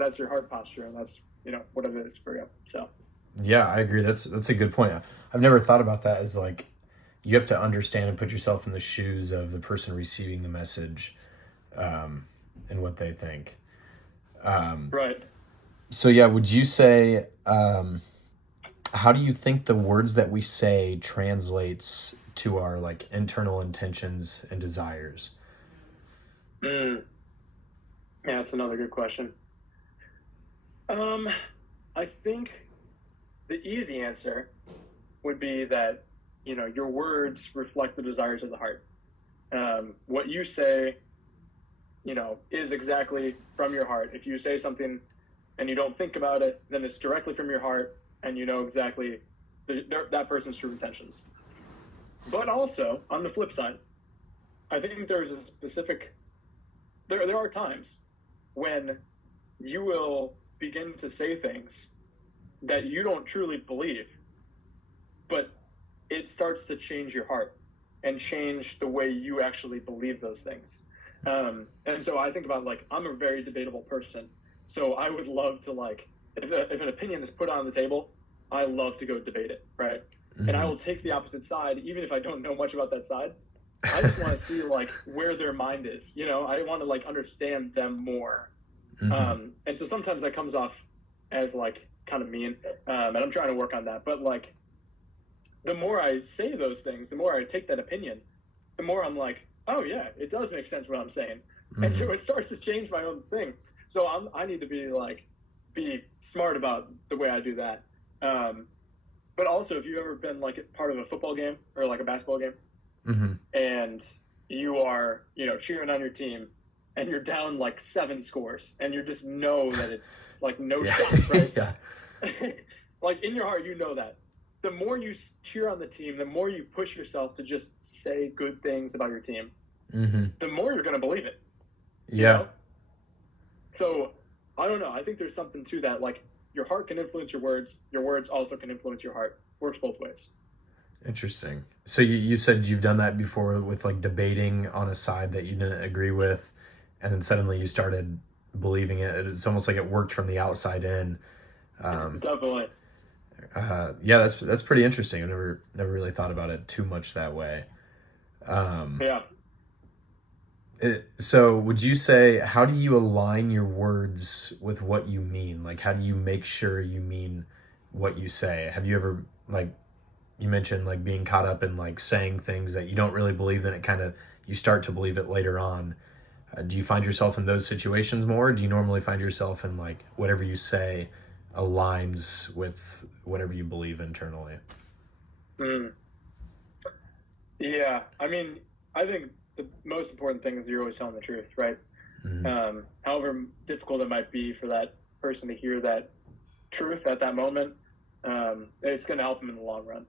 that's your heart posture, and that's, what it is for you. So, Yeah, I agree. That's a good point. I've never thought about that as like you have to understand and put yourself in the shoes of the person receiving the message, um, and what they think. Um, right. so yeah, would you say how do you think the words that we say translates to our like internal intentions and desires? Mm, yeah, that's another good question. Um, I think the easy answer would be that, your words reflect the desires of the heart. What you say, is exactly from your heart. If you say something and you don't think about it, then it's directly from your heart, and you know exactly that person's true intentions. But also, on the flip side, I think there's a specific, there are times when you will begin to say things that you don't truly believe, but it starts to change your heart and change the way you actually believe those things. And so I think about, like, I'm a very debatable person. So I would love to, like, if an opinion is put on the table, I love to go debate it, right? And I Hmm. will take the opposite side, even if I don't know much about that side. I just want to see, like, where their mind is. I want to, like, understand them more. Hmm. And so sometimes that comes off as, like, kind of mean, and I'm trying to work on that. But, like, the more I say those things, the more I take that opinion, the more I'm like, oh yeah, it does make sense what I'm saying, and Hmm. so it starts to change my own thing. So I need to be smart about the way I do that. Um, but also, if you've ever been like part of a football game or like a basketball game, Hmm. and you are cheering on your team, and you're down like 7 scores, and you just know that it's like no Yeah. shot, right? Yeah. Like in your heart, you know that. The more you cheer on the team, the more you push yourself to just say good things about your team, Hmm. the more you're going to believe it, you Yeah. know? So I don't know. I think there's something to that. Like your heart can influence your words also can influence your heart. Works both ways. Interesting. So you said you've done that before with like debating on a side that you didn't agree with, and then suddenly you started believing it. It's almost like it worked from the outside in. Um, Definitely. yeah, that's pretty interesting. I never really thought about it too much that way. Um, Yeah. so would you say how do you align your words with what you mean? Like how do you make sure you mean what you say? Have you ever like you mentioned like being caught up in like saying things that you don't really believe, then it kind of you start to believe it later on. Do you find yourself in those situations more? Or do you normally find yourself in like whatever you say aligns with whatever you believe internally? Mm. Yeah. I mean, I think the most important thing is you're always telling the truth, right? Mm-hmm. However difficult it might be for that person to hear that truth at that moment, it's going to help them in the long run.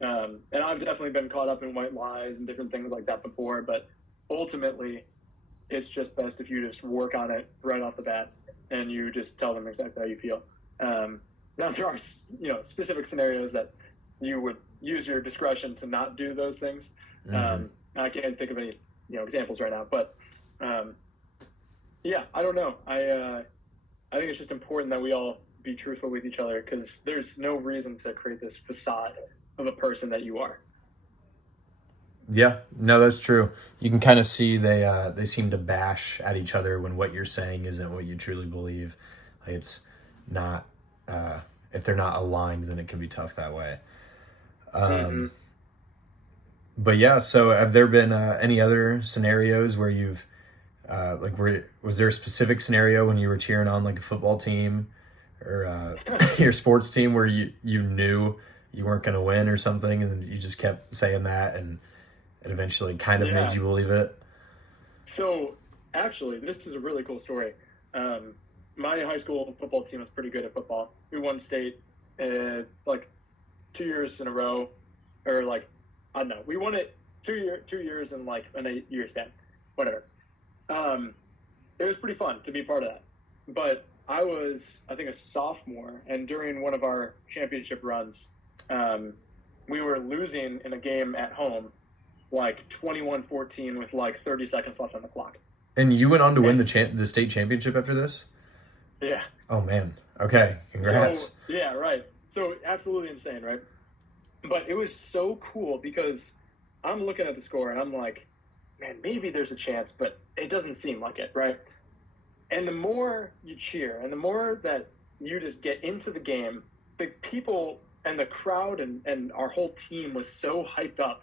And I've definitely been caught up in white lies and different things like that before, but ultimately, it's just best if you just work on it right off the bat and you just tell them exactly how you feel. Now there are specific scenarios that you would use your discretion to not do those things. Mm-hmm. I can't think of any examples right now, but um, yeah, I don't know. I think it's just important that we all be truthful with each other because there's no reason to create this facade of a person that you are. Yeah, no, that's true. You can kind of see they seem to bash at each other when what you're saying isn't what you truly believe. Like it's not uh, if they're not aligned, then it can be tough that way. Mm-hmm. But yeah, so have there been any other scenarios where you've like where was there a specific scenario when you were cheering on like a football team or your sports team where you knew you weren't going to win or something, and you just kept saying that, and it eventually kind of made Yeah. you believe it? So actually, this is a really cool story. Um, my high school football team was pretty good at football. We won state like 2 years in a row, or like I don't know. We won it 2 years in like an 8 year span, whatever. Um, it was pretty fun to be part of that. But I was, I think, a sophomore, and during one of our championship runs, um, we were losing in a game at home, like 21-14 with like 30 seconds left on the clock. And you went on to win And the state championship after this? Yeah. Oh man. Okay. Congrats. So yeah, right. So absolutely insane, right? But it was so cool because I'm looking at the score and I'm like, man, maybe there's a chance, but it doesn't seem like it, right? And the more you cheer and the more that you just get into the game, the people and the crowd and our whole team was so hyped up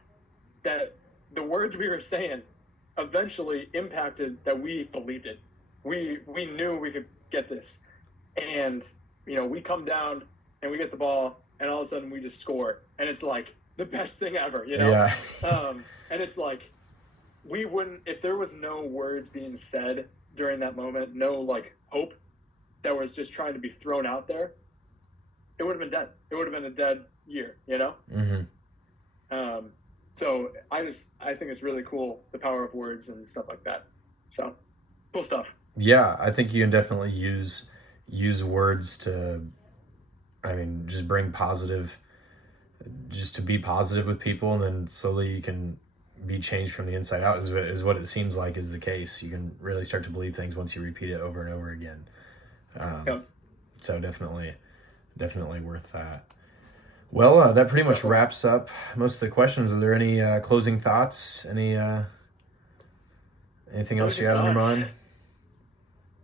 that the words we were saying eventually impacted that we believed it. We knew we could get this. And, we come down and we get the ball and all of a sudden we just score. And it's like the best thing ever. Yeah. And it's like, we wouldn't, if there was no words being said during that moment, no like hope that was just trying to be thrown out there, it would have been dead. It would have been a dead year. Mm-hmm. So I think it's really cool, the power of words and stuff like that. So cool stuff. Yeah, I think you can definitely use words to, I mean, just bring positive, just to be positive with people, and then slowly you can be changed from the inside out. Is what it seems like is the case. You can really start to believe things once you repeat it over and over again. Yep. So definitely worth that. Well, that pretty much wraps up most of the questions. Are there any closing thoughts? Anything else you had on your mind?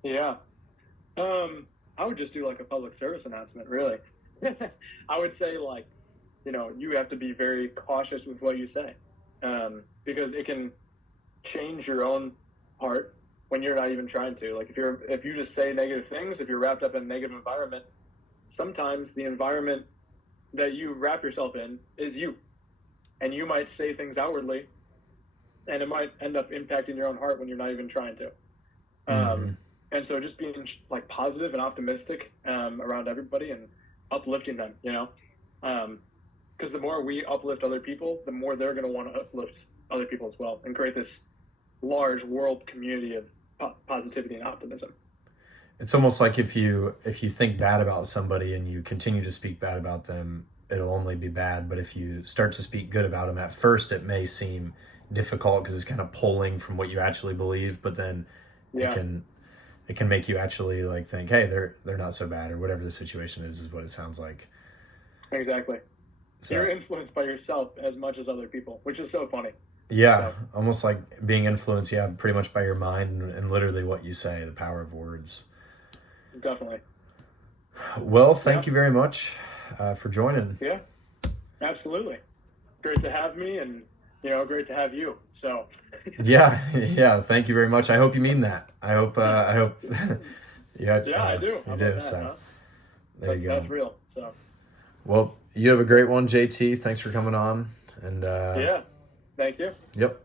Yeah. I would just do like a public service announcement, really. I would say like, you have to be very cautious with what you say, because it can change your own heart when you're not even trying to. Like if you just say negative things, if you're wrapped up in a negative environment, sometimes the environment that you wrap yourself in is you, and you might say things outwardly, and it might end up impacting your own heart when you're not even trying to. And so just being like positive and optimistic around everybody and uplifting them, because the more we uplift other people, the more they're going to want to uplift other people as well and create this large world community of positivity and optimism. It's almost like if you think bad about somebody and you continue to speak bad about them, it'll only be bad. But if you start to speak good about them, at first it may seem difficult because it's kind of pulling from what you actually believe, but then it can make you actually like think, hey, they're not so bad, or whatever the situation is what it sounds like. Exactly. So you're influenced by yourself as much as other people, which is so funny. Yeah, almost like being influenced, pretty much by your mind and literally what you say, the power of words. Definitely. Well, thank you very much for joining. Yeah, absolutely. Great to have me, and great to have you. So. Yeah. Thank you very much. I hope you mean that. I hope. Yeah, I do. You do. So there you go. That's real. So. Well, you have a great one, JT. Thanks for coming on. And yeah, thank you. Yep.